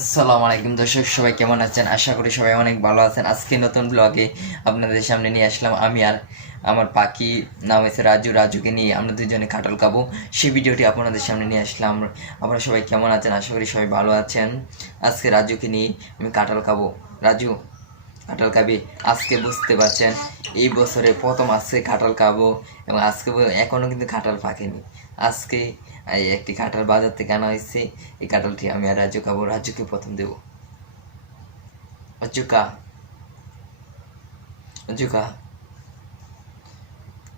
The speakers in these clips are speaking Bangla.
আসসালামু আলাইকুম দর্শক, সবাই কেমন আছেন? আশা করি সবাই অনেক ভালো আছেন। আজকে নতুন ব্লগে আপনাদের সামনে নিয়ে আসলাম। আমি আর আমার পাখি নাম হয়েছে রাজু। রাজুকে নিয়ে আমরা দুজনে কাটল খাব। সেই ভিডিওটি আপনাদের সামনে নিয়ে আসলাম। আপনারা সবাই কেমন আছেন? আশা করি সবাই ভালো আছেন। আজকে রাজুকে নিয়ে আমি কাঁঠাল খাব। রাজু, কাঁঠাল খাবি? আজকে বুঝতে পারছেন, এই বছরে প্রথম আজকে কাঁঠাল খাব এবং আজকে ব- এখনও কিন্তু কাঁঠাল পাকেনি। আজকে এই একটি কাঁঠাল বাজার থেকে আনা হয়েছে। এই কাঁঠালটি আমি আর রাজু খাব। রাজুকে প্রথম দেবো। রাজু কা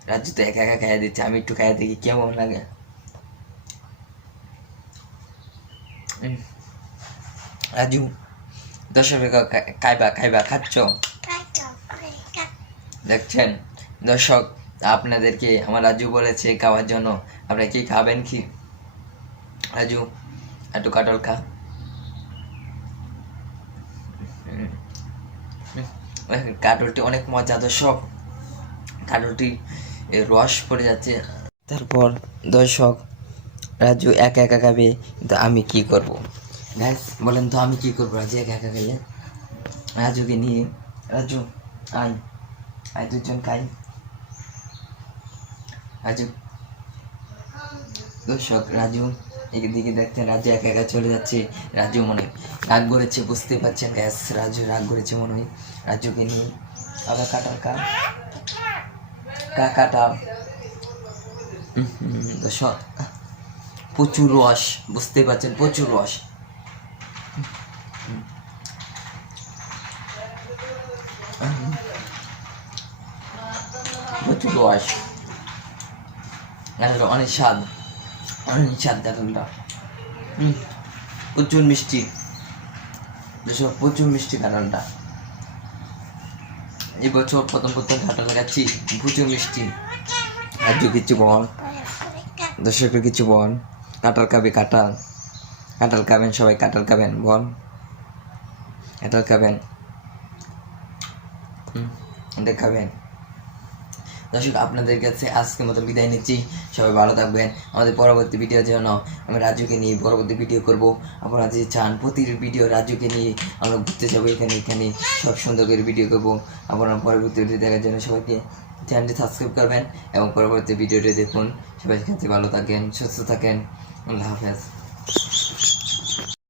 রাজু তো একা একা খাইয়া দিচ্ছে। আমি একটু খাইয়া দেখি কেমন লাগে। রাজু দশ খাইবা খাইবা খাচ্ছ? দেখছেন? দর্শক আপনাদেরকে আমার রাজু বলেছে খাওয়ার জন্য। আপনারা কি খাবেন কি? রাজু, একটু কাটল খা। কাটলটি অনেক মজা দর্শক কাটলটি রস পড়ে যাচ্ছে। তারপর দর্শক, রাজু একা একা খাবে, কিন্তু আমি কি করব? গ্যাস বলেন তো আমি কি করব? রাজু একা একা খেলে রাজুকে নিয়ে, রাজু, আয়। আয়, দুজন খাই। রাজু। দর্শক, রাজু, এদিকে দেখতেন রাজু একা একা চলে যাচ্ছে। রাজু মনে রাগ করেছে, বুঝতে পারছেন গ্যাস রাজু রাগ করেছে মনে হয়। রাজুকে নিয়ে আবার কাটাল কা কা কাটাল দর্শক, প্রচুর রস, বুঝতে পারছেন, প্রচুর রস। প্রচুর রস। গাছটা অনেক স্বাদ। অনেক স্বাদ হুম, প্রচুর মিষ্টি। যেসব প্রচুর মিষ্টি কাঁঠালটা এই বছর প্রথম প্রথম কাঁঠাল লাগাচ্ছি, প্রচুর মিষ্টি। রাজ্য কিছু বল। দর্শকের কিছু বল। কাঁঠাল খাবে কাঁঠাল। কাঁঠাল খাবেন সবাই, কাঁঠাল খাবেন, বল। কাঁঠাল খাবেন। হুম দর্শক, আপনাদের কাছে আজকের মতো বিদায় নিচ্ছি। সবাই ভালো থাকবেন। আমাদের পরবর্তী ভিডিওর জন্য আমি রাজুকে নিয়ে পরবর্তী ভিডিও করব। আপনারা যে চান, প্রতিটি ভিডিও রাজুকে নিয়ে আমরা ঘুরতে যাব এখানে এখানে সব সুন্দর করে ভিডিও করব। আপনারা পরবর্তী ভিডিও দেখার জন্য সবাইকে চ্যানেলটি সাবস্ক্রাইব করবেন এবং পরবর্তী ভিডিওটি দেখুন। সবাই ভালো থাকেন, সুস্থ থাকেন। আল্লাহ হাফেজ।